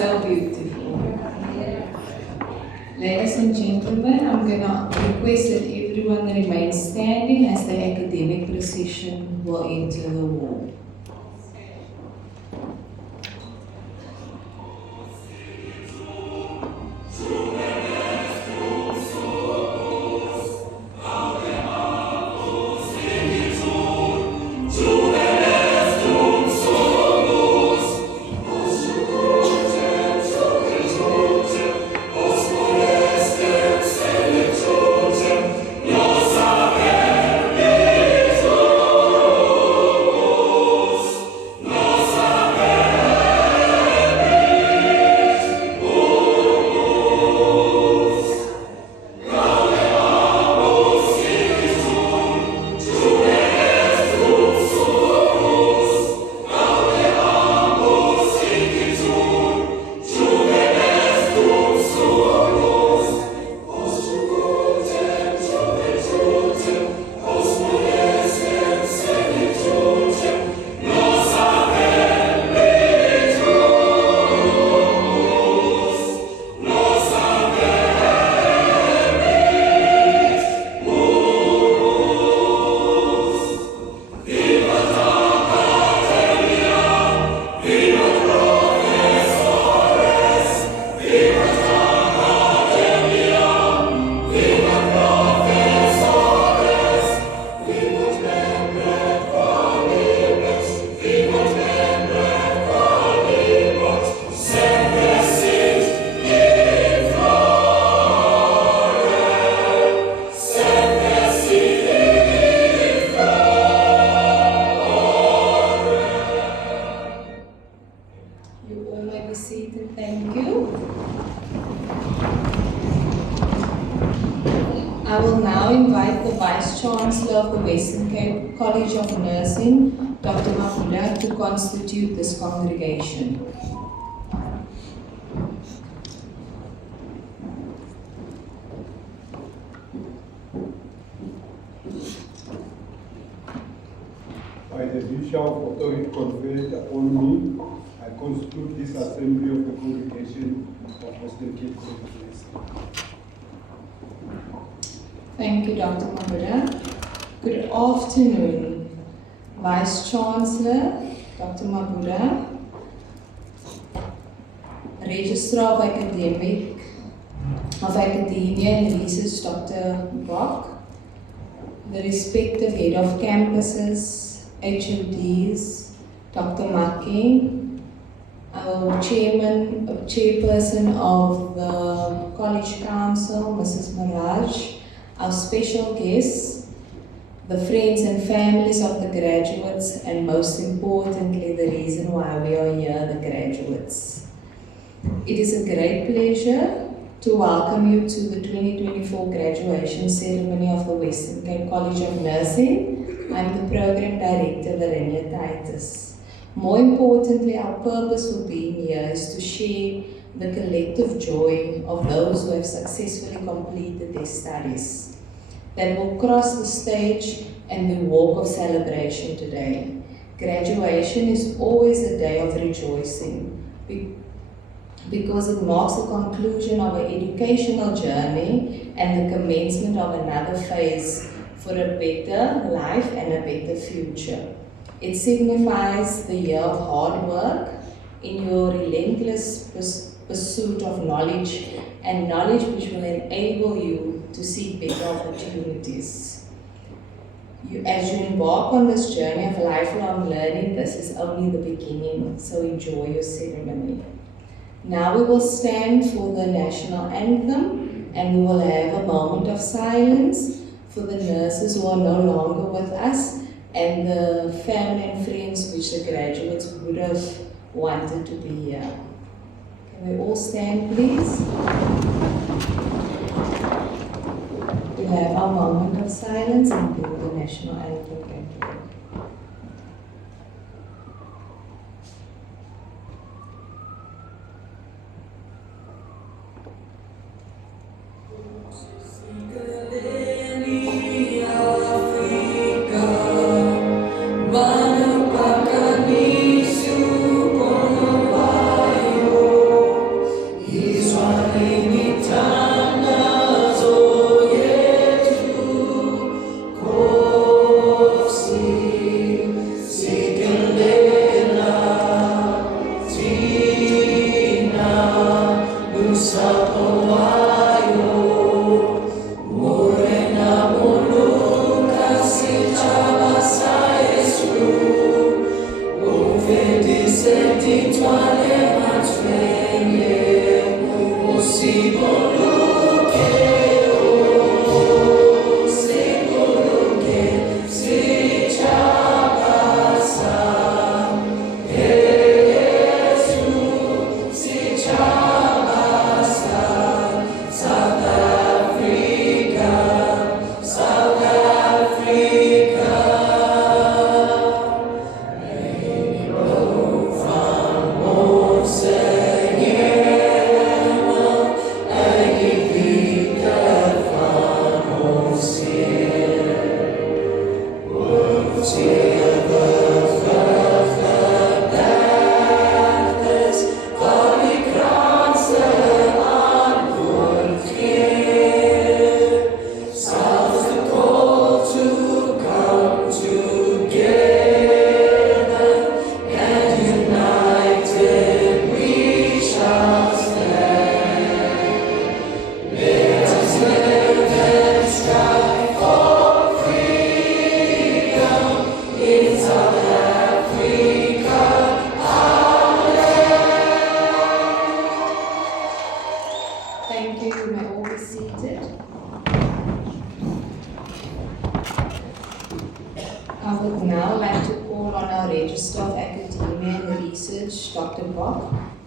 so beautiful. Ladies and gentlemen, I'm going to request that everyone remain standing as the academic procession will enter the hall. I will now invite the Vice Chancellor of the Western Cape College of Nursing, Dr. Mafuda, to constitute this congregation. By the judicial authority conferred upon me, I constitute this assembly of the congregation of Western Cape College of Nursing. Thank you, Dr. Mafuda. Good afternoon, Vice Chancellor, Dr. Mafuda, Registrar of Academia and Research, Dr. Brock, the respective head of campuses, HODs, Dr. Maki, our chairperson of the College Council, Mrs. Maraj, our special guests, the friends and families of the graduates, and most importantly, the reason why we are here, the graduates. It is a great pleasure to welcome you to the 2024 graduation ceremony of the Western Cape College of Nursing. I'm the Program Director, Verenia Titus. More importantly, our purpose for being here is to share the collective joy of those who have successfully completed their studies, that will cross the stage and the walk of celebration today. Graduation is always a day of rejoicing because it marks the conclusion of an educational journey and the commencement of another phase for a better life and a better future. It signifies the year of hard work in your relentless pursuit of knowledge, and knowledge which will enable you to seek better opportunities. As you embark on this journey of lifelong learning, this is only the beginning, so enjoy your ceremony. Now we will stand for the national anthem, and we will have a moment of silence for the nurses who are no longer with us and the family and friends which the graduates would have wanted to be here. Can we all stand, please? We'll have our moment of silence and then the national anthem. Mana pakani su pono vaio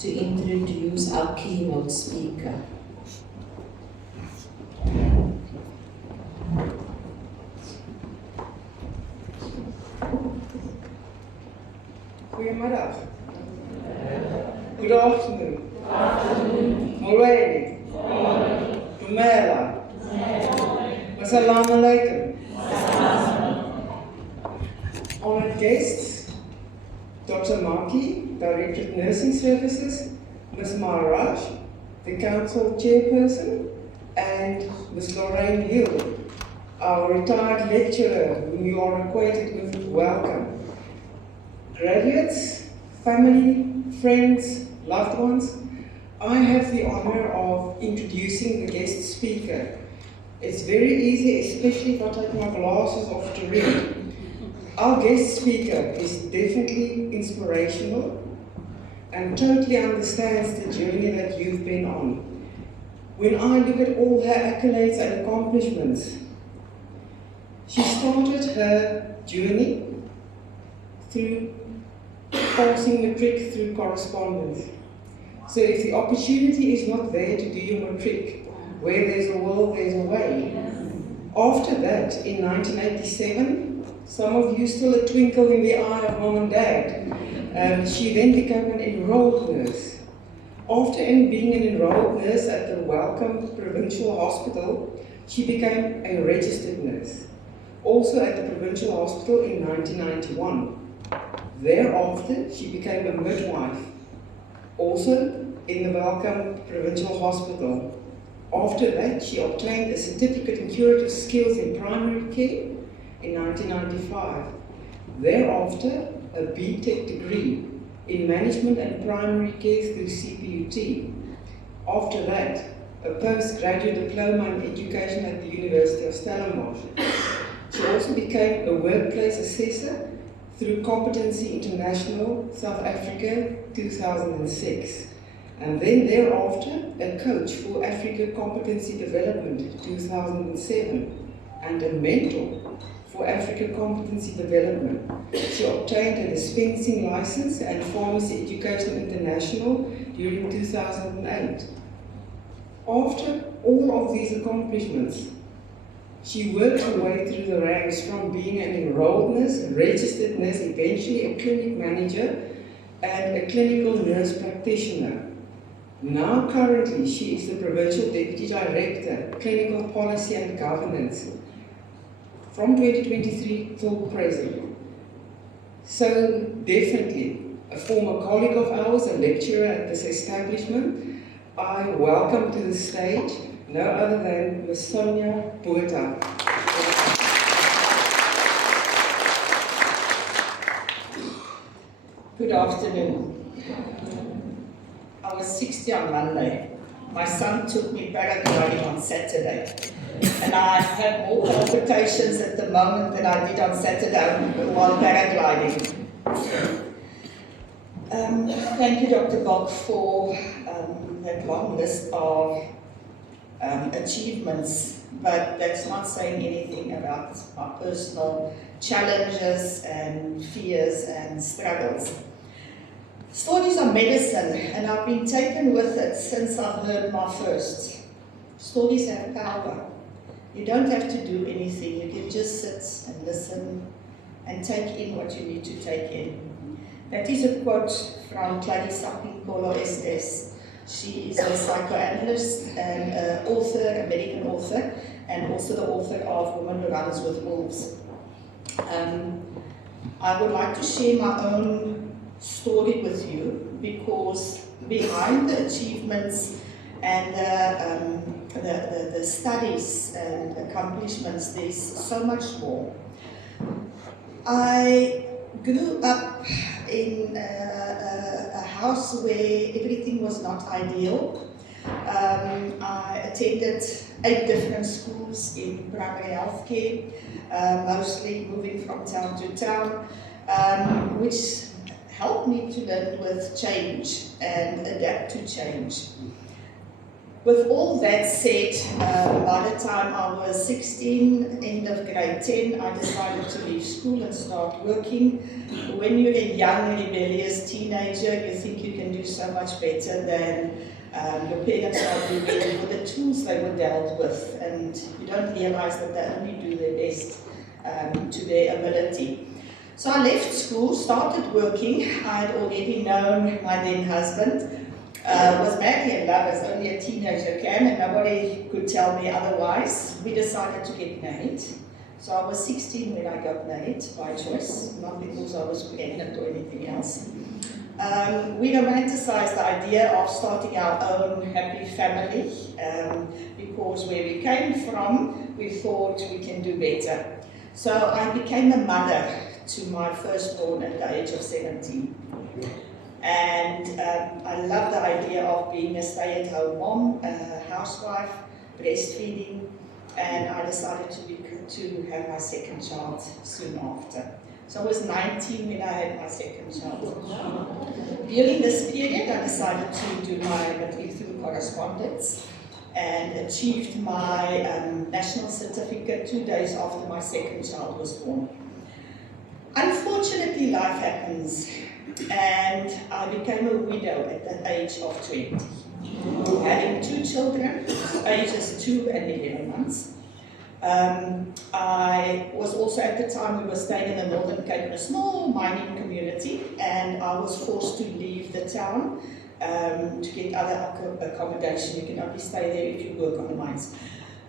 to introduce our keynote speaker. Goedemiddag. Good afternoon. Morning. Pamela. Assalamu alaikum. Honored guests, Dr. Maki, Director of Nursing Services, Ms. Maharaj, the Council Chairperson, and Ms. Lorraine Hill, our retired lecturer whom you are acquainted with, welcome. Graduates, family, friends, loved ones, I have the honor of introducing the guest speaker. It's very easy, especially if I take my glasses off to read. Our guest speaker is definitely inspirational and totally understands the journey that you've been on. When I look at all her accolades and accomplishments, she started her journey through passing matric through correspondence. So if the opportunity is not there to do your matric, where there's a will, there's a way. After that, in 1987, some of you still a twinkle in the eye of mom and dad, she then became an enrolled nurse. After being an enrolled nurse at the Welcome Provincial Hospital, she became a registered nurse, also at the Provincial Hospital in 1991. Thereafter, she became a midwife, also in the Welcome Provincial Hospital. After that, she obtained a certificate in curative skills in primary care in 1995. Thereafter, a BTEC degree in management and primary care through CPUT. After that, a postgraduate diploma in education at the University of Stellenbosch. She also became a workplace assessor through Competency International, South Africa, 2006. And then thereafter, a coach for Africa Competency Development, 2007, and a mentor for Africa Competency Development. She obtained a dispensing license and Pharmacy Education International during 2008. After all of these accomplishments, she worked her way through the ranks from being an enrolled nurse, a registered nurse, eventually a clinic manager, and a clinical nurse practitioner. Now currently, she is the Provincial Deputy Director, Clinical Policy and Governance, from 2023 till present. So definitely a former colleague of ours, a lecturer at this establishment, I welcome to the stage no other than Ms. Sonia Botha. Good afternoon. I was 60 on Monday. My son took me paragliding on Saturday. And I have more palpitations at the moment than I did on Saturday while paragliding. Thank you, Dr. Bok, for that long list of achievements, but that's not saying anything about my personal challenges and fears and struggles. Stories are medicine, and I've been taken with it since I've heard my first. Stories have power. You don't have to do anything. You can just sit and listen and take in what you need to take in. That is a quote from Clarissa Pinkolo Estes. She is a psychoanalyst and an author, American author, and also the author of Woman Who Runs with Wolves. I would like to share my own story with you because behind the achievements and the studies and accomplishments, there's so much more. I grew up in a house where everything was not ideal. I attended 8 different schools in primary health care, mostly moving from town to town, which helped me to learn with change and adapt to change. With all that said, by the time I was 16, end of grade 10, I decided to leave school and start working. When you're a young, rebellious teenager, you think you can do so much better than your parents are doing with the tools they were dealt with, and you don't realize that they only do their best to their ability. So I left school, started working. I had already known my then husband, was madly in love as only a teenager can, and nobody could tell me otherwise. We decided to get married. So I was 16 when I got married by choice, not because I was pregnant or anything else. We romanticized the idea of starting our own happy family because where we came from, we thought we can do better. So I became a mother to my firstborn at the age of 17. And I love the idea of being a stay-at-home mom, a housewife, breastfeeding, and I decided to have my second child soon after. So I was 19 when I had my second child. During this period, I decided to do my matric through correspondence and achieved my national certificate 2 days after my second child was born. Unfortunately, life happens, and I became a widow at the age of 20, having 2 children, ages 2 and 11 months. I was also, at the time, we were staying in the Northern Cape in a small mining community, and I was forced to leave the town to get other accommodation. You can only stay there if you work on the mines.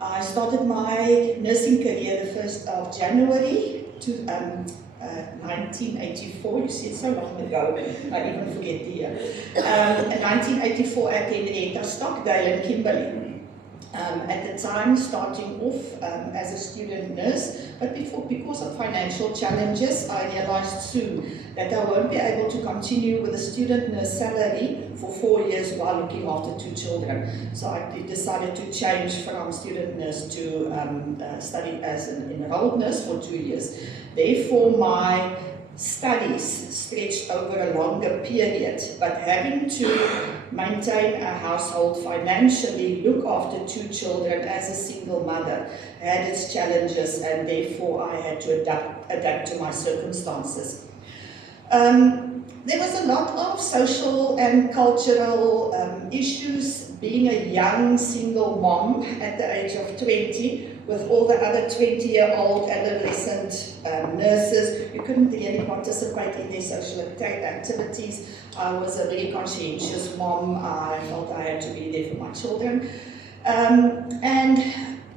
I started my nursing career the 1st of January 1984. You see, it's so long ago, I even forget the year. In 1984 at Henrietta Stockdale in Kimberley. At the time, starting off as a student nurse, but because of financial challenges, I realized soon that I won't be able to continue with a student nurse salary for 4 years while looking after 2 children. So I decided to change from student nurse to study as an enrolled nurse for 2 years. Therefore, my studies stretched over a longer period, but having to maintain a household financially, look after 2 children as a single mother had its challenges, and therefore I had to adapt to my circumstances. There was a lot of social and cultural issues. Being a young single mom at the age of 20, with all the other 20-year-old adolescent nurses, you couldn't really participate in their social activities. I was a very conscientious mom. I felt I had to be there for my children. And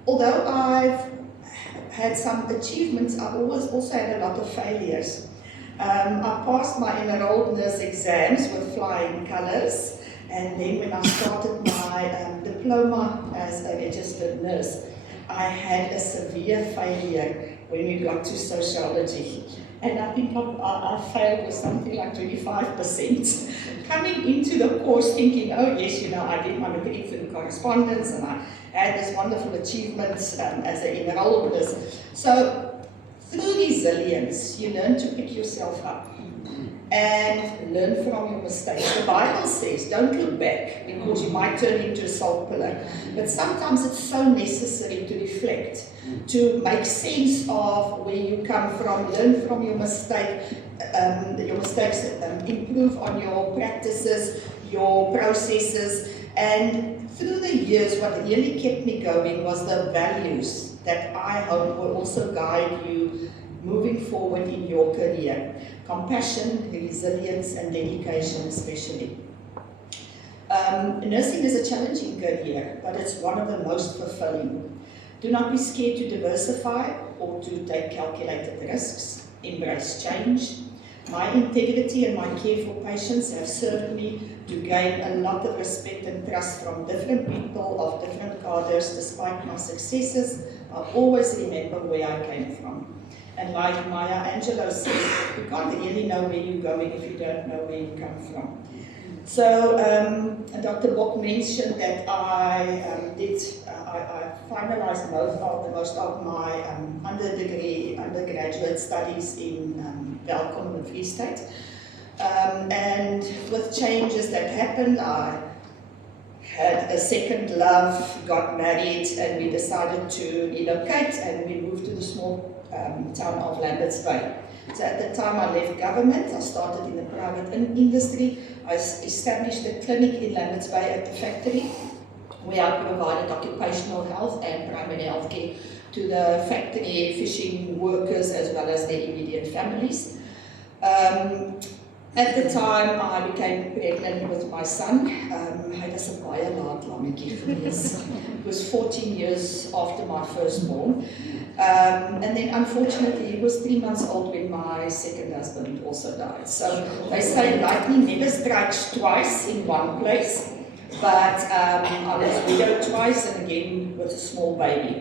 although I've had some achievements, I've also had a lot of failures. I passed my enrolled nurse exams with flying colours. And then when I started my diploma as a registered nurse, I had a severe failure when we got to sociology. And I think I failed with something like 25%. Coming into the course thinking, oh yes, I did my matric through correspondence and I had this wonderful achievements as an enrolled nurse. So through resilience, you learn to pick yourself up and learn from your mistakes. The Bible says, don't look back because you might turn into a salt pillar. But sometimes it's so necessary to reflect, to make sense of where you come from, learn from your mistakes, improve on your practices, your processes. And through the years, what really kept me going was the values that I hope will also guide you moving forward in your career. Compassion, resilience, and dedication especially. Nursing is a challenging career, but it's one of the most fulfilling. Do not be scared to diversify or to take calculated risks. Embrace change. My integrity and my care for patients have served me to gain a lot of respect and trust from different people of different cadres. Despite my successes, I always remember where I came from. And like Maya Angelou says, you can't really know where you're going if you don't know where you come from. So Dr. Bock mentioned that I finalized most of my undergraduate studies in Welkom in the Free State. And with changes that happened, I had a second love, got married, and we decided to relocate, and we moved to the small town of Lambert's Bay. So at the time I left government, I started in the private industry. I established a clinic in Lambert's Bay at the factory, where I provided occupational health and primary health care to the factory fishing workers as well as their immediate families. At the time I became pregnant with my son. Hy was 'n baie laat lammetjie gewees. It was 14 years after my firstborn. And then unfortunately he was 3 months old when my second husband also died. So they say lightning never strikes twice in one place. But I was widowed twice and again with a small baby.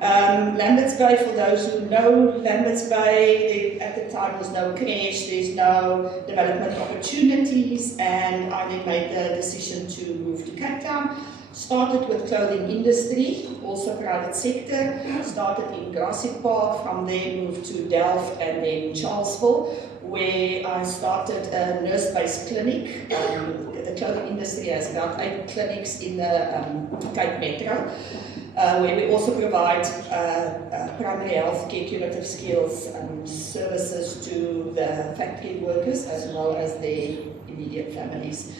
Lambert's Bay, for those who know Lambert's Bay, at the time was no creche, there's no development opportunities, and I then made the decision to move to Cape Town. Started with clothing industry, also private sector, started in Grassy Park, from there moved to Delft and then Charlesville, where I started a nurse-based clinic. The clothing industry has about 8 clinics in the Cape Metro, where we also provide primary health care, curative skills services to the factory workers as well as their immediate families.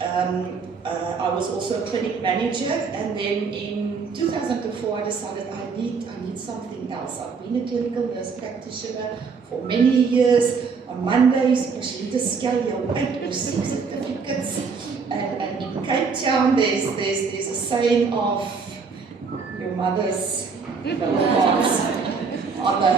I was also a clinic manager, and then in 2004 I decided I need something else. I've been a clinical nurse practitioner for many years. On Mondays, you need to scale your 8 or 6 certificates, and in Cape Town there's a saying of your mother's parts on the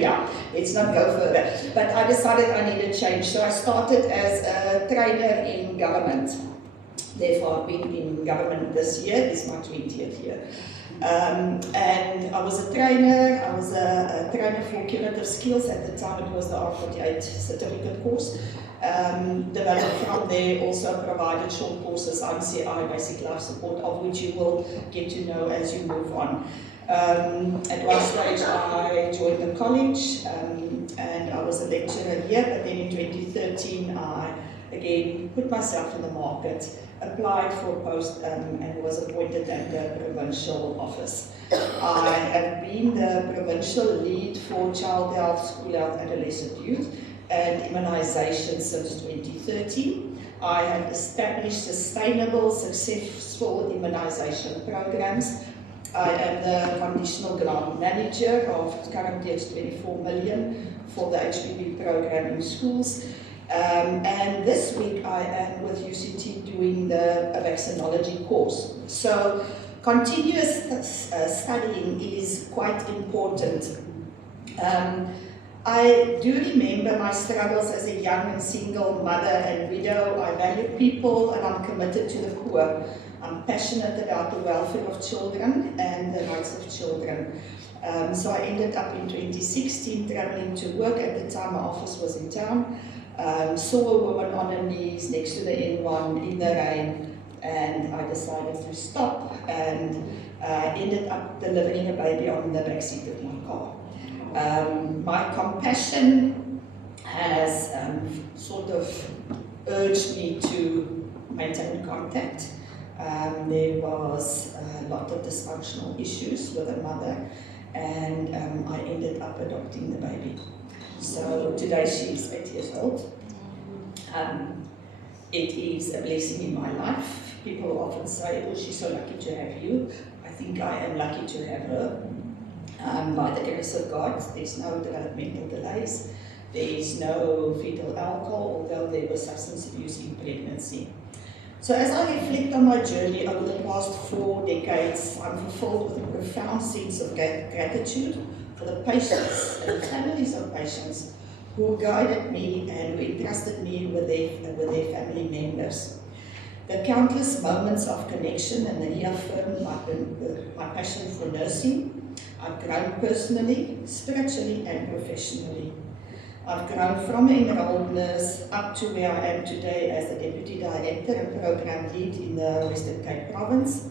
yeah, let's not go further. But I decided I needed change, so I started as a trainer in government. Therefore, I've been in government this year. It's my 20th year. And I was a trainer. I was a trainer for curative skills. At the time, it was the R48 certificate course. Developed from there, also provided short courses, ICI, basic life support, of which you will get to know as you move on. At one stage I joined the college and I was a lecturer here, but then in 2013 I again put myself in the market, applied for a post and was appointed at the provincial office. I have been the provincial lead for child health, school health, adolescent youth and immunisation since 2013. I have established sustainable, successful immunisation programs. I am the conditional grant manager of currently it's 24 million for the HPV program in schools. And this week I am with UCT doing the vaccinology course. So continuous studying is quite important. I do remember my struggles as a young and single mother and widow. I value people and I'm committed to the poor. I'm passionate about the welfare of children and the rights of children. So I ended up in 2016 traveling to work. At the time my office was in town. Saw a woman on her knees next to the N1 in the rain, and I decided to stop and ended up delivering a baby on the backseat of my car. My compassion has sort of urged me to maintain contact. There was a lot of dysfunctional issues with the mother, and I ended up adopting the baby. So today she is 8 years old. It is a blessing in my life. People often say, oh, she's so lucky to have you. I think I am lucky to have her. By the grace of God, there's no developmental delays. There is no fetal alcohol, although there was substance abuse in pregnancy. So as I reflect on my journey over the past 4 decades, I'm fulfilled with a profound sense of gratitude for the patients and families of patients who guided me and who entrusted me with their family members. The countless moments of connection and reaffirmed my passion for nursing. I've grown personally, spiritually and professionally. I've grown from an enrolled nurse up to where I am today as the Deputy Director and Program Lead in the Western Cape Province.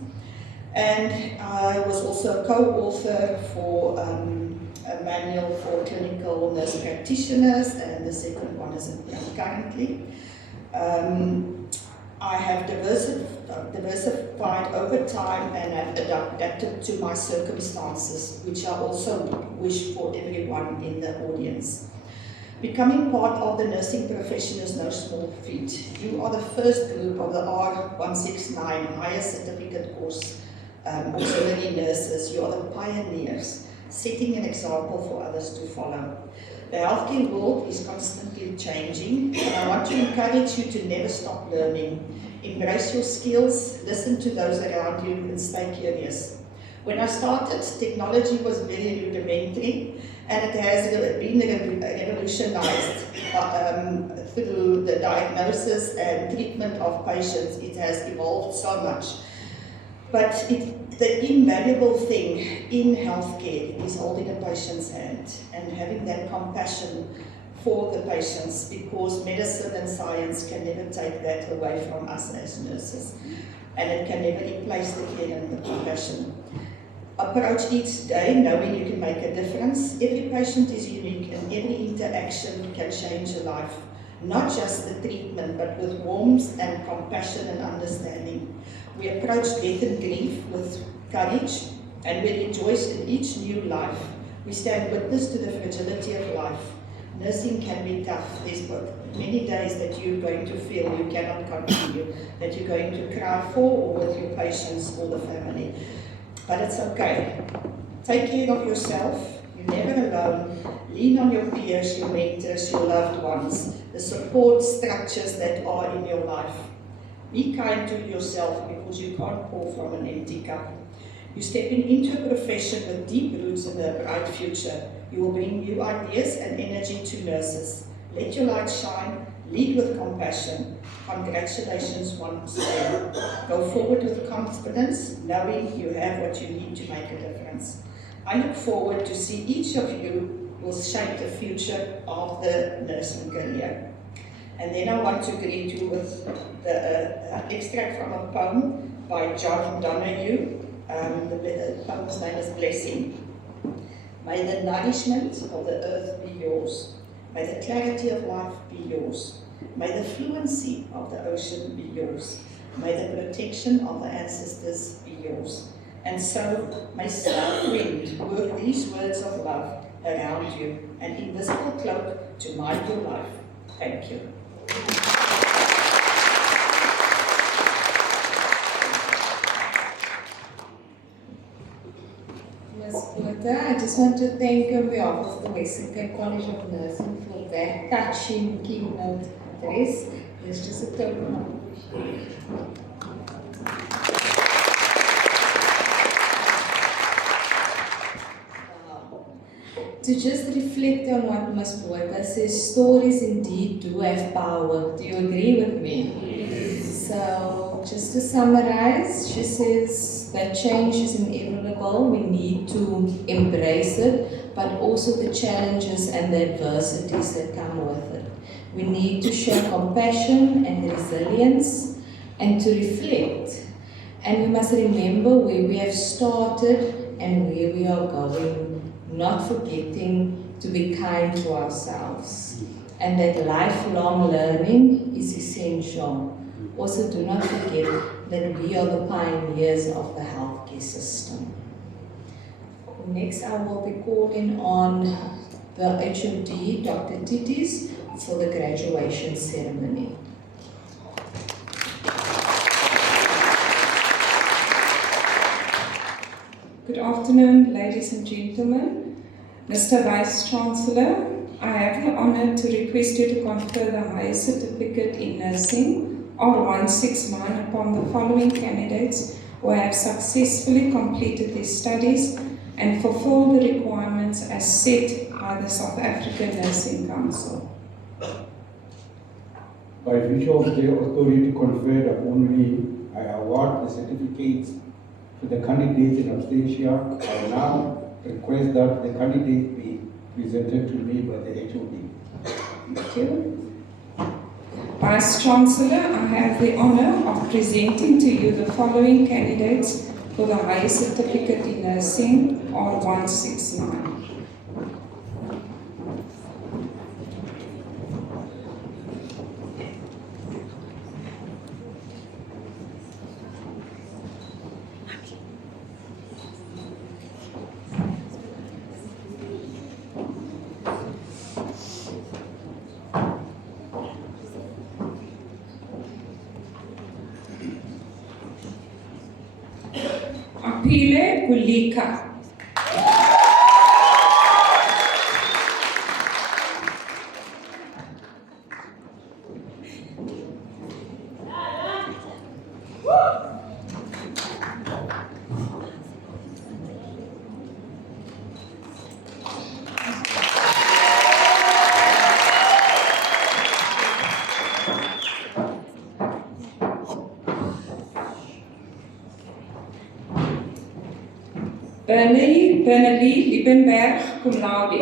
And I was also a co-author for a manual for clinical nurse practitioners, and the second one is in currently. I have diversified over time and have adapted to my circumstances, which I also wish for everyone in the audience. Becoming part of the nursing profession is no small feat. You are the first group of the R169 higher certificate course auxiliary nurses. You are the pioneers, setting an example for others to follow. The healthcare world is constantly changing, and I want to encourage you to never stop learning. Embrace your skills, listen to those around you, and stay curious. When I started, technology was very rudimentary, and it has been revolutionized through the diagnosis and treatment of patients. It has evolved so much. But the invaluable thing in healthcare is holding a patient's hand and having that compassion for the patients, because medicine and science can never take that away from us as nurses, and it can never replace the care and the compassion. Approach each day knowing you can make a difference. Every patient is unique and every interaction can change a life. Not just the treatment, but with warmth and compassion and understanding. We approach death and grief with courage, and we rejoice in each new life. We stand witness to the fragility of life. Nursing can be tough. There's many days that you're going to feel you cannot continue, that you're going to cry for or with your patients or the family. But it's okay. Take care of yourself. You're never alone. Lean on your peers, your mentors, your loved ones, the support structures that are in your life. Be kind to yourself, because you can't pour from an empty cup. You're stepping into a profession with deep roots and a bright future. You will bring new ideas and energy to nurses. Let your light shine. Lead with compassion. Congratulations once again. Go forward with confidence, knowing you have what you need to make a difference. I look forward to see each of you will shape the future of the nursing career. And then I want to greet you with the extract from a poem by John Donahue. The poem's name is Blessing. May the nourishment of the earth be yours. May the clarity of life be yours. May the fluency of the ocean be yours. May the protection of the ancestors be yours. And so may south wind work these words of love around you, an invisible cloak to mind your life. Thank you. Ms. Porter, I just want to thank you on behalf of the WCCN College of Nursing for that touching keynote address. It's just a total. To just reflect on what Ms. Porter says, stories indeed do have power. Do you agree with me? Yes. So, just to summarize, she says that change is inevitable. We need to embrace it, but also the challenges and the adversities that come with it. We need to show compassion and resilience and to reflect. And we must remember where we have started and where we are going, not forgetting to be kind to ourselves. And that lifelong learning is essential. Also, do not forget that we are the pioneers of the healthcare system. Next, I will be calling on the HOD, Dr. Titis, for the graduation ceremony. Good afternoon, ladies and gentlemen. Mr. Vice Chancellor, I have the honor to request you to confer the highest certificate in nursing, R169, upon the following candidates who have successfully completed their studies and fulfilled the requirements as set by the South African Nursing Council. By virtue of the authority conferred upon me, I award the certificates to the candidates in absentia. I now request that the candidates be presented to me by the HOD. Thank you. Vice Chancellor, I have the honor of presenting to you the following candidates for the highest certificate in nursing, R169. Mpile Gulika. Bernally Liebenberg, cum laude.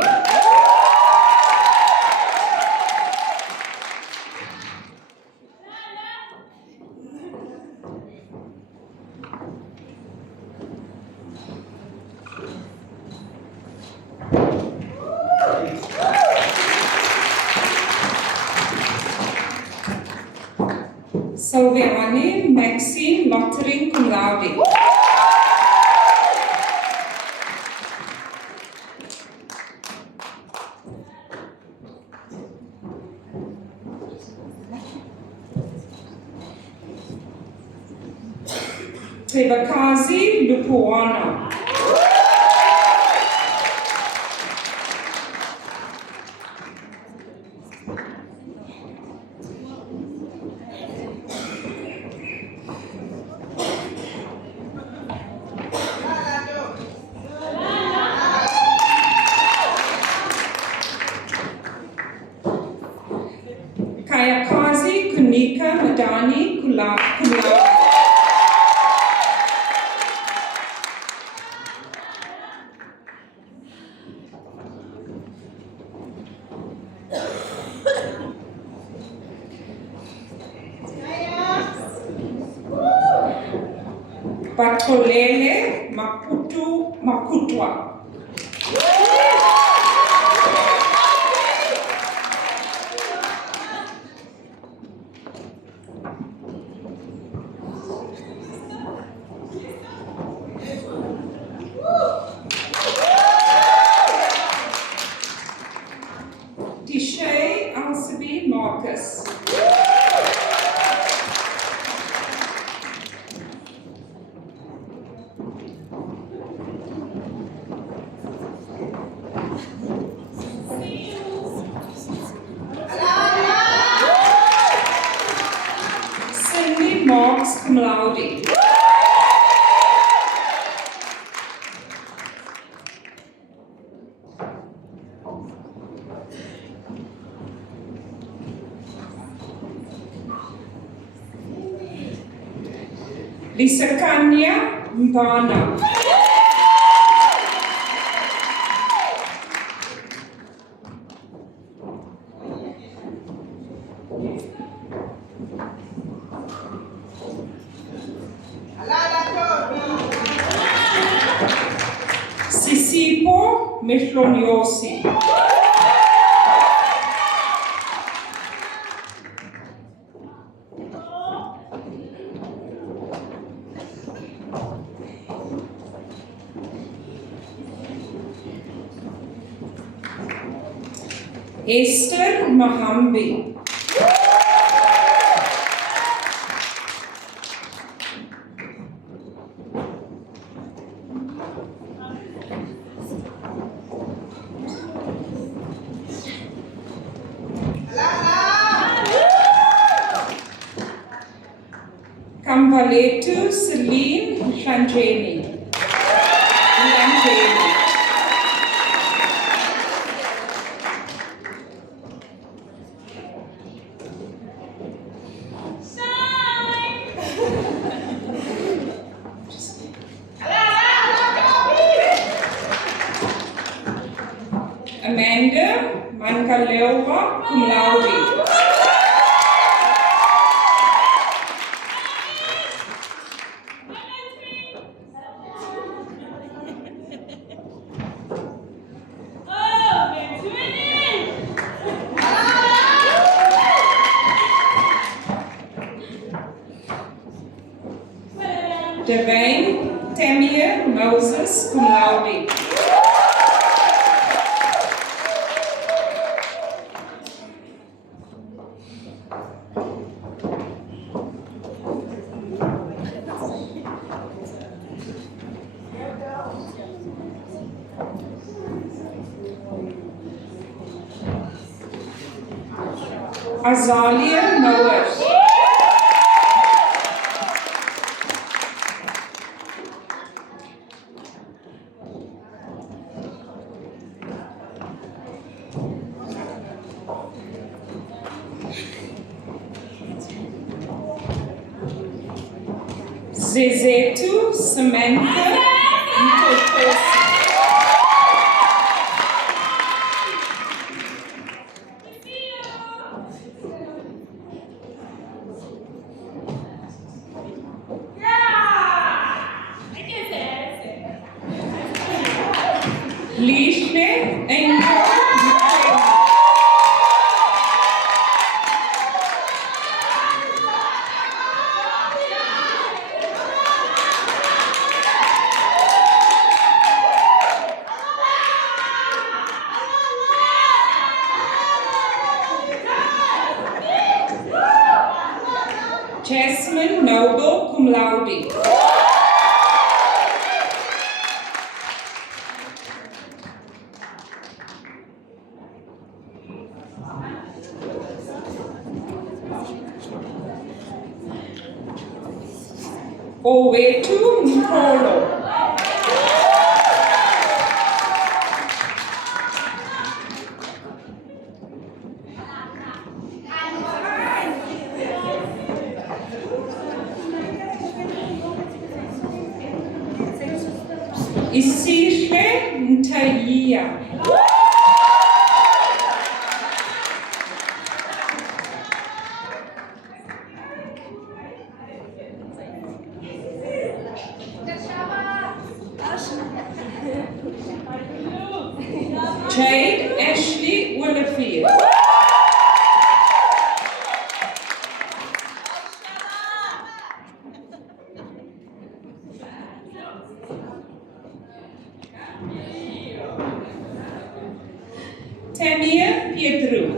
Silviane Maxine Lottering, cum laude. Tebakazi Lupuana. Kayakazi Kunika Madani Kula. Batolele Maputu Makutwa. Tishay Alsabi Marcus. Cindy Marks cum laude. Lisa Kanya Mbana. Sisipo Michloniosi. Esther Mahambi. Kamvaletu Celine Shangeni. Amanda Mankalewa, cum laude. Devane Tamir Moses, cum laude. Azalia Mowers. Zezetu Samantha Mtokosi. Lishle Angel Mutema. Jasmine Noble cum laude. Owetu Mpolo. Isishle Ntayia. Jade Ashley Willerfield. Tamia Pietru.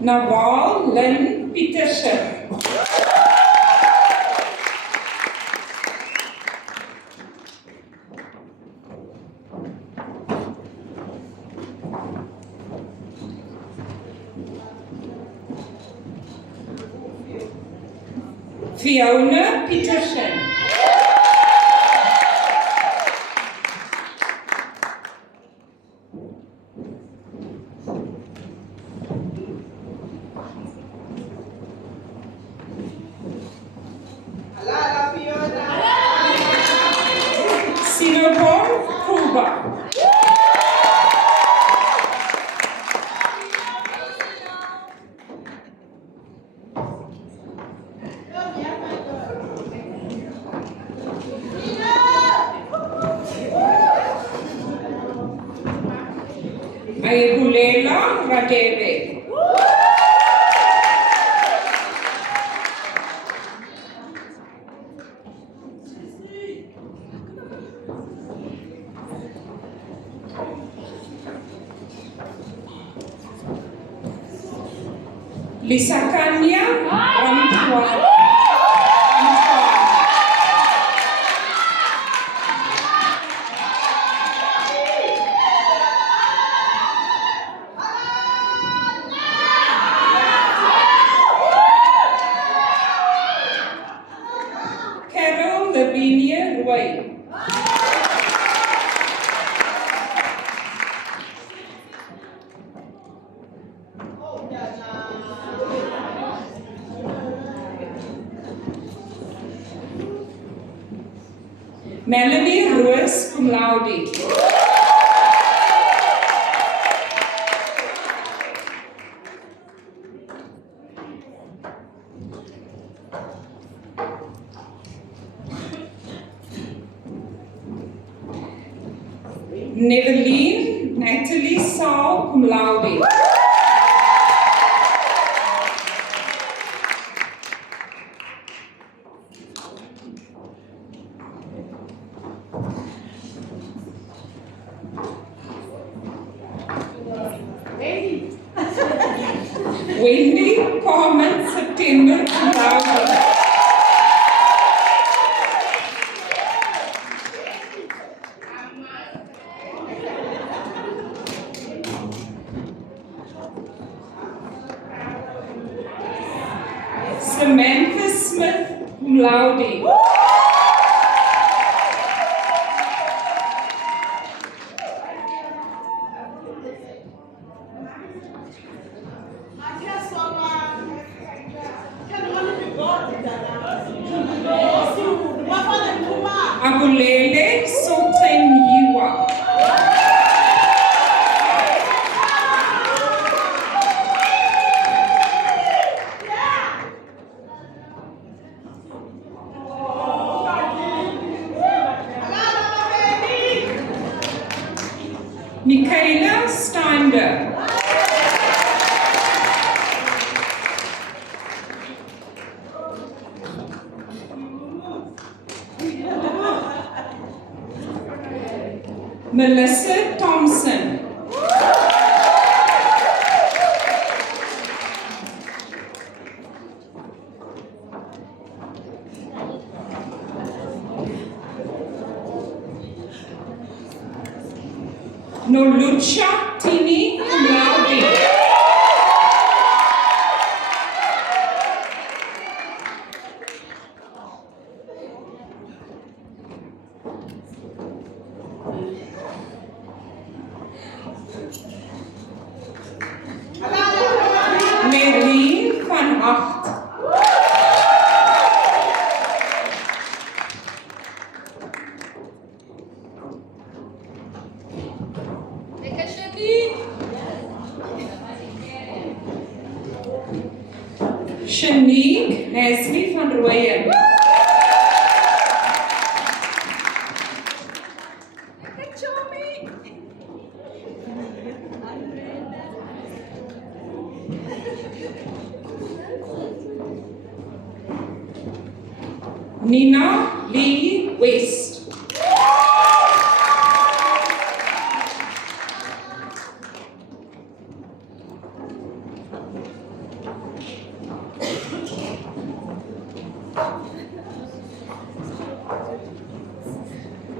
Nawal Lynn Petersen. Fiona Petersen. Sinopon Kuba. Ayekulela Radebe. Lisakanya Ramtuan. Carol Lavinia Roy. Melanie Ruiz cum laude. Neveline Natalie Saul cum laude. Wendy September 2000. Samantha Smith, cum laude. Abulele Sotenyiwa. Michaela Steinder. Melissa Thompson. Nolucha Tini cum laude. Merlin van Acht. Shanique Hasley van Rooyen. Nina Lee West.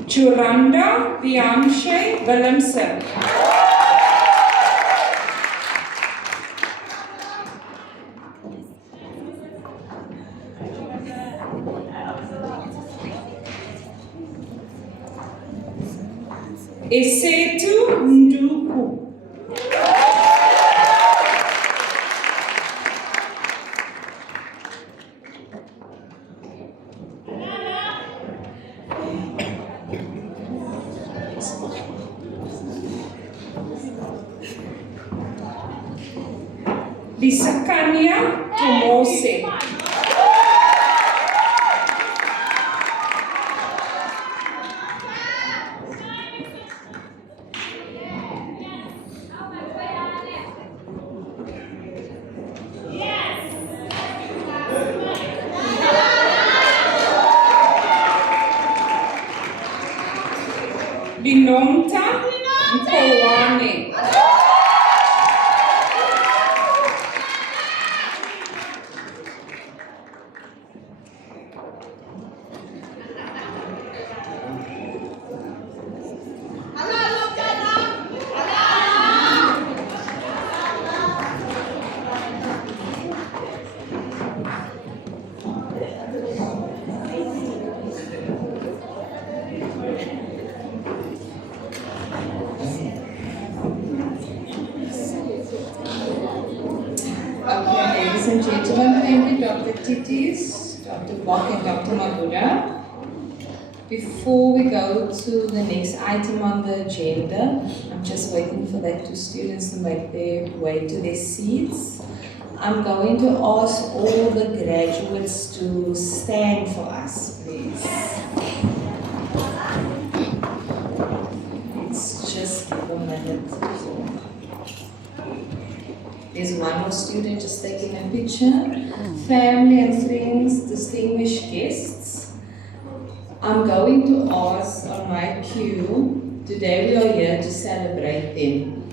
Churanda Bianche Willemsen. Esetu Nduku. Lisakania Tomose. Linomta Mkowane. Okay, ladies and gentlemen, thank you, Dr. Titis, Dr. Bok, and Dr. Mabuda. Before we go to the next item on the agenda, I'm just waiting for that two students to make their way to their seats. I'm going to ask all the graduates to stand for us, please. Let's just give a minute. There's one more student just taking a picture. Family and friends, distinguished guests, I'm going to ask on my cue, today we are here to celebrate them,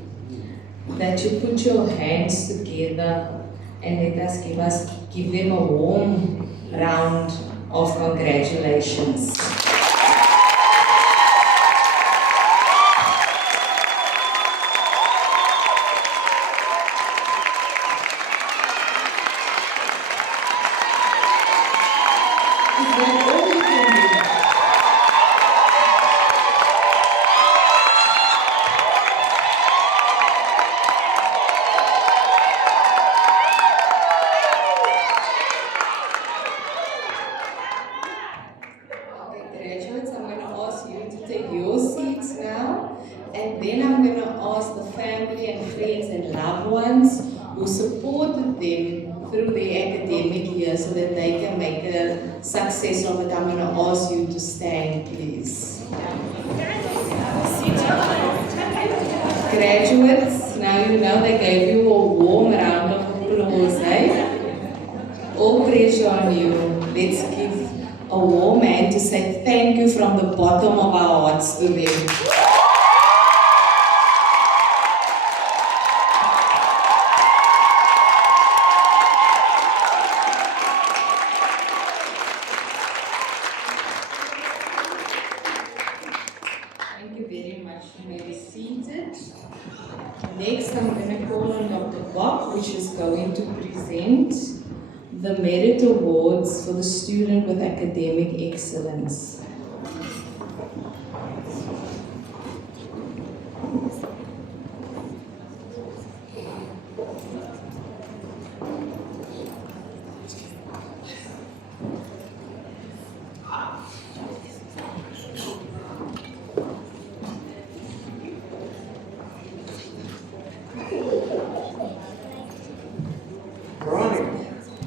that you put your hands together and let us give them a warm round of congratulations. Graduates, I'm going to ask you to take your seats now, and then I'm going to ask the family and friends and loved ones who supported them through their academic year so that they can make a success of it. I'm going to ask you to stand, please. Graduates, now you know they gave you a warm round of applause, eh? All pressure on you. Let's give a warm hand to say thank you from the bottom of our hearts to them. Thank you very much. You may be seated. Next, I'm going to call on Dr. Bob, which is going to present the Merit Awards for the student with academic excellence.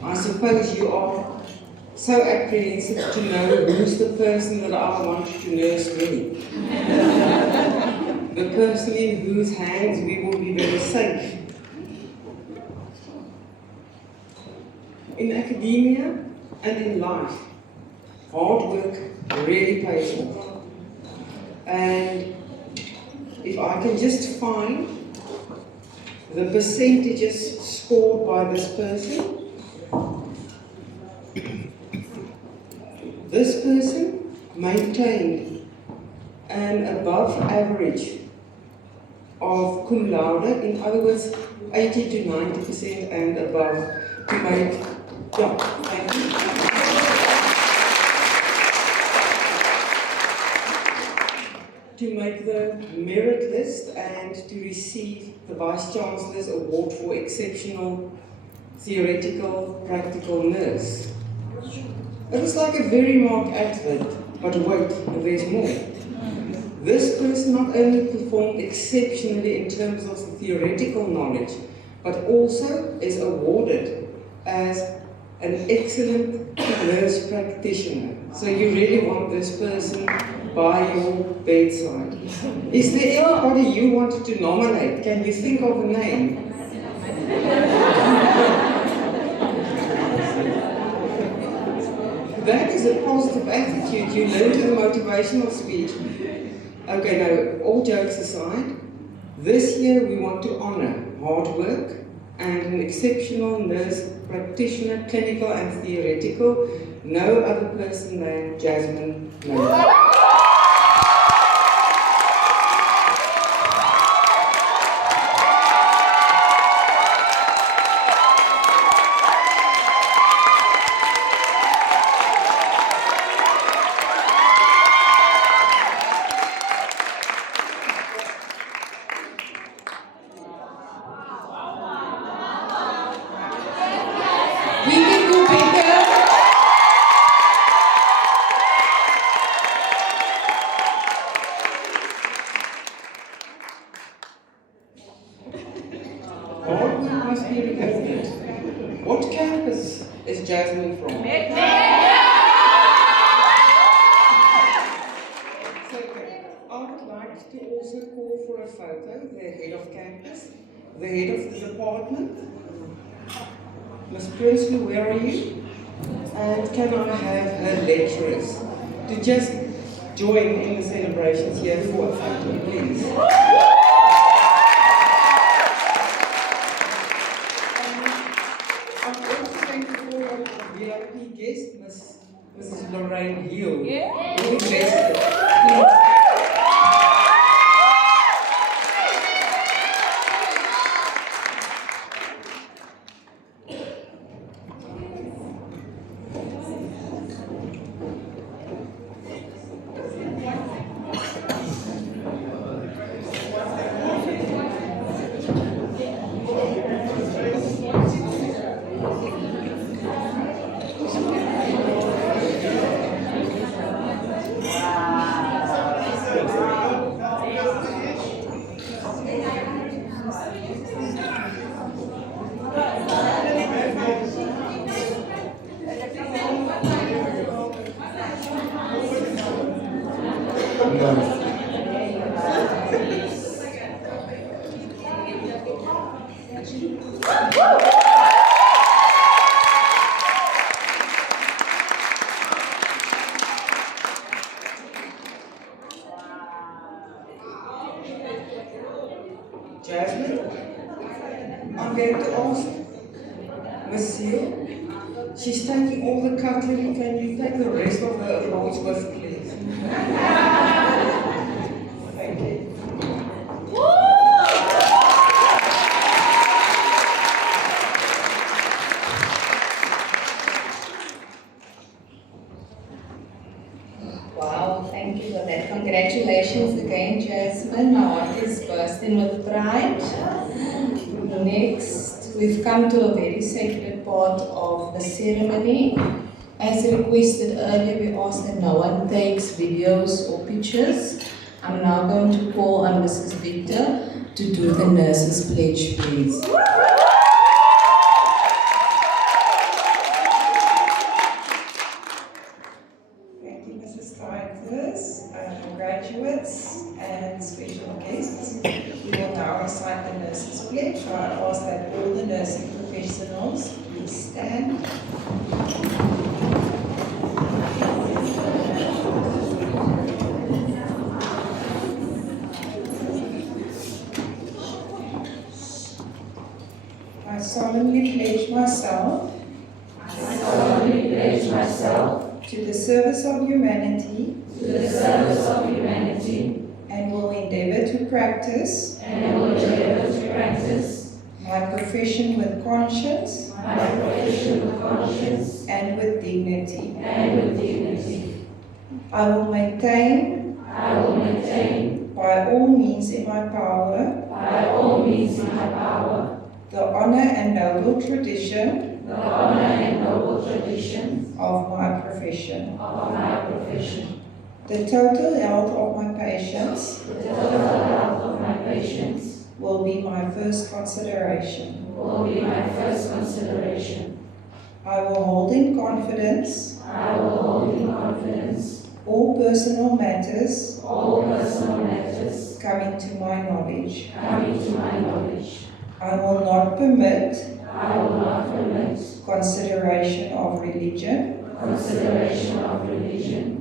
I suppose you are so apprehensive to know who's the person that I want to nurse me. The person in whose hands we will be very safe. In academia and in life, hard work really pays off. And if I can just find the percentages scored by this person, this person maintained an above average of cum laude, in other words, 80 to 90% and above to make, thank you. To make the merit list and to receive the Vice Chancellor's Award for Exceptional Theoretical Practical Nurse. It was like a very marked advert, but wait, there's more. This person not only performed exceptionally in terms of the theoretical knowledge, but also is awarded as an excellent nurse practitioner. So you really want this person by your bedside. Is there anybody you wanted to nominate? Can you think of a name? That is a positive attitude. You learn to the motivational speech. Okay, now, all jokes aside, this year we want to honor hard work and an exceptional nurse practitioner, clinical and theoretical, no other person than Jasmine Miller. We can do better. Hard work must be rewarded. What campus is Jasmine from? So, I would like to also call for a photo, the head of campus, the head of the department. Miss Prinsley, where are you? And can I have her lecturers to just join in the celebrations here for a photo, please? VIP guest, Mrs. Lorraine Hill. Yeah. Who invested. Jasmine, I'm going to ask Miss Hill. She's taking all the cutlery. Can you take the rest of the awards with, please? Thank you. Wow, thank you for that. Congratulations again, Jasmine. My heart is bursting with pride. Next, we've come to a very sacred part of the ceremony. As requested earlier, we ask that no one takes videos or pictures. I'm now going to call on Mrs. Victor to do the nurses' pledge, please. Thank you, Mrs. Titus, graduates and special guests. We will now recite the nurses' pledge. So I ask that all the nursing professionals please stand. I solemnly pledge myself to the service of humanity and will endeavor to practice my profession with conscience and with dignity. I will maintain by all means in my power the honor and noble tradition of my profession. The total health of my patients will be my first consideration. I will hold in confidence all personal matters coming to my knowledge. I will not permit consideration of religion,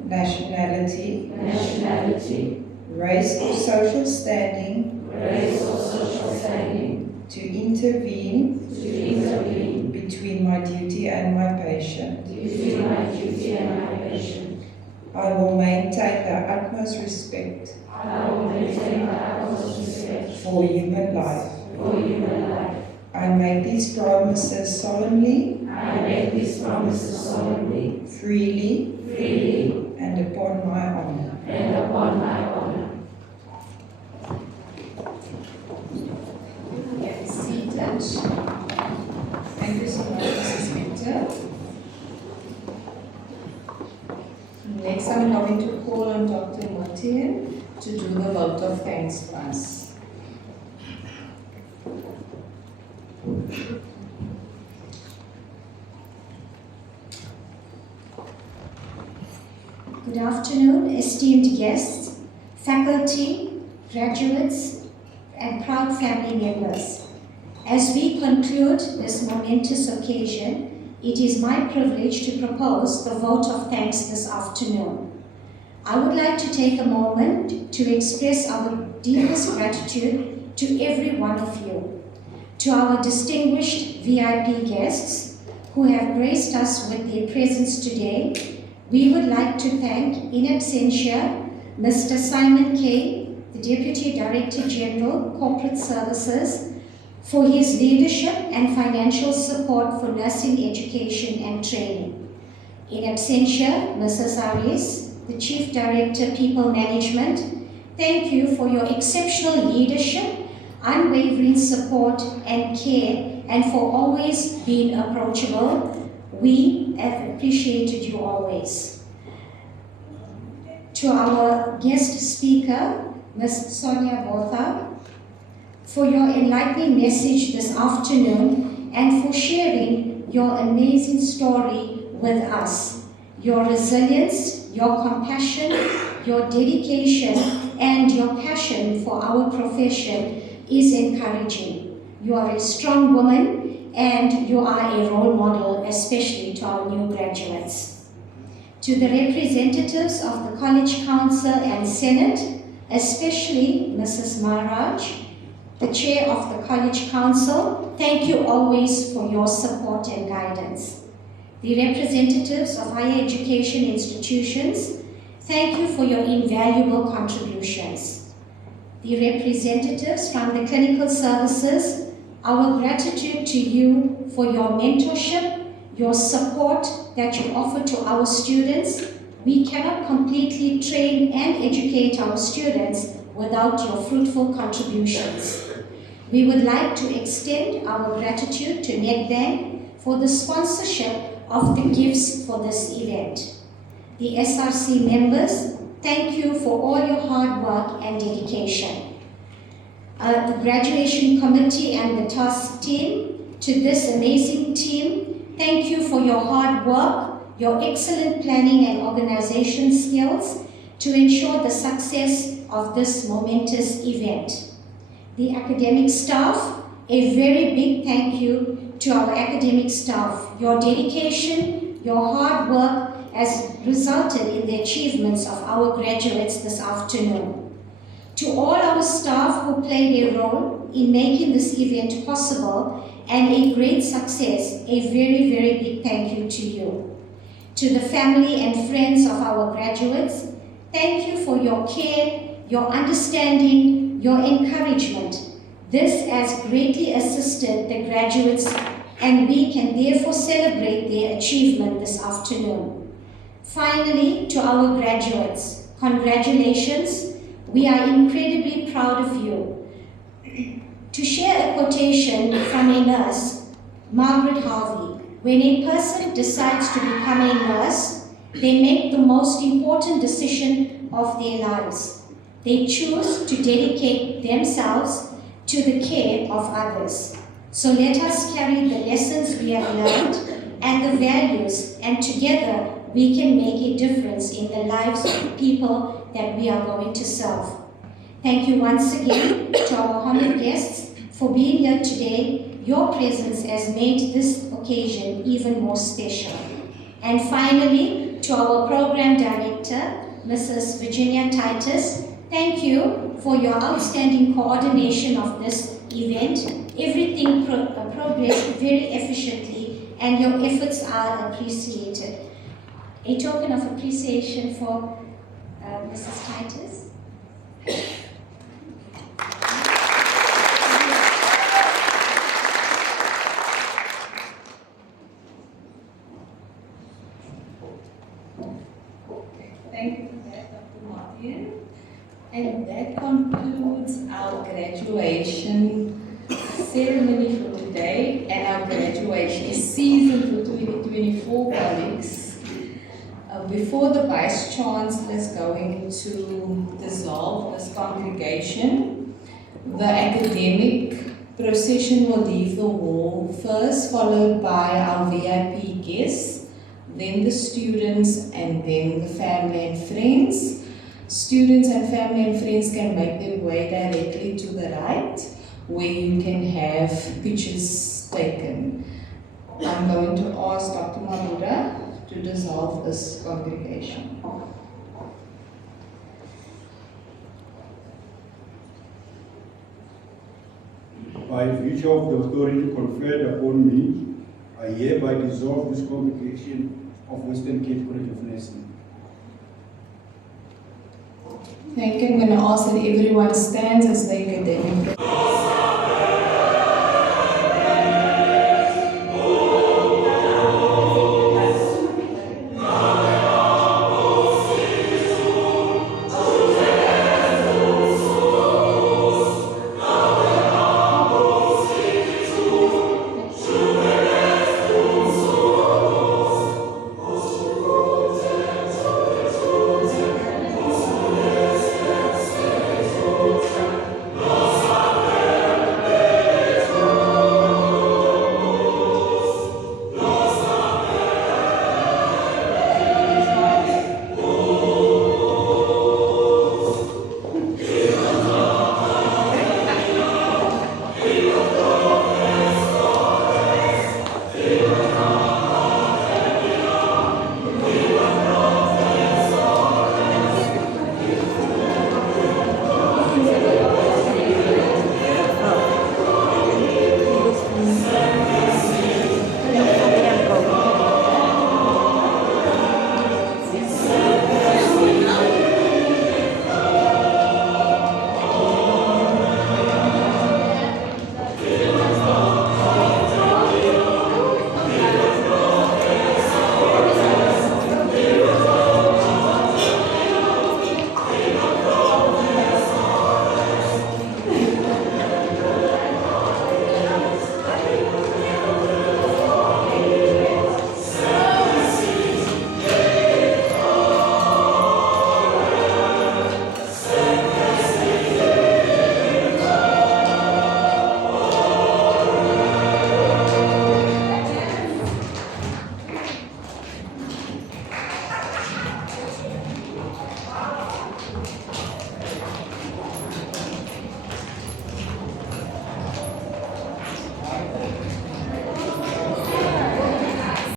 nationality, race or social standing to intervene between my duty and my patient. I will maintain the utmost respect for human life. I make these promises solemnly, freely, and upon my honor. Get seated. Thank you so much, Mrs. Victor. Next, I'm going to call on Dr. Martin to do the vote of thanks for us. Good afternoon, esteemed guests, faculty, graduates, and proud family members. As we conclude this momentous occasion, it is my privilege to propose the vote of thanks this afternoon. I would like to take a moment to express our deepest gratitude to every one of you, to our distinguished VIP guests, who have graced us with their presence today, we would like to thank, in absentia, Mr. Simon Kay, the Deputy Director General, Corporate Services, for his leadership and financial support for nursing education and training. In absentia, Mrs. Aris, the Chief Director, People Management, thank you for your exceptional leadership, unwavering support and care, and for always being approachable. We have appreciated you always. To our guest speaker, Ms. Sonia Botha, for your enlightening message this afternoon and for sharing your amazing story with us. Your resilience, your compassion, your dedication, and your passion for our profession is encouraging. You are a strong woman and you are a role model, especially to our new graduates. To the representatives of the College Council and Senate, especially Mrs. Maharaj, the Chair of the College Council, thank you always for your support and guidance. The representatives of higher education institutions, thank you for your invaluable contributions. The representatives from the clinical services, our gratitude to you for your mentorship, your support that you offer to our students. We cannot completely train and educate our students without your fruitful contributions. We would like to extend our gratitude to NetBank for the sponsorship of the gifts for this event. The SRC members, thank you for all your hard work and dedication. The graduation committee and the task team, to this amazing team, thank you for your hard work, your excellent planning and organization skills to ensure the success of this momentous event. The academic staff, a very big thank you to our academic staff. Your dedication, your hard work has resulted in the achievements of our graduates this afternoon. To all our staff who played a role in making this event possible and a great success, a very, very big thank you to you. To the family and friends of our graduates, thank you for your care, your understanding, your encouragement. This has greatly assisted the graduates and we can therefore celebrate their achievement this afternoon. Finally, to our graduates, congratulations. We are incredibly proud of you. To share a quotation from a nurse, Margaret Harvey, when a person decides to become a nurse, they make the most important decision of their lives. They choose to dedicate themselves to the care of others. So let us carry the lessons we have learned and the values, and together we can make a difference in the lives of the people that we are going to serve. Thank you once again to our honored guests for being here today. Your presence has made this occasion even more special. And finally, to our program director, Mrs. Virginia Titus, thank you for your outstanding coordination of this event. Everything progressed very efficiently and your efforts are appreciated. A token of appreciation for Mrs. Titus. Thank you for that, Dr. Martin. And that concludes our graduation ceremony for today and our graduation season for 2024 colleagues. Before the Vice Chancellor is going to dissolve this congregation, the academic procession will leave the hall first, followed by our VIP guests, then the students, and then the family and friends. Students and family and friends can make their way directly to the right, where you can have pictures taken. I'm going to ask Dr. Mahmuda to dissolve this congregation. By virtue of the authority conferred upon me, I hereby dissolve this congregation of Western Cape College of Nursing. Thank you. I'm going to ask that everyone stands as they get their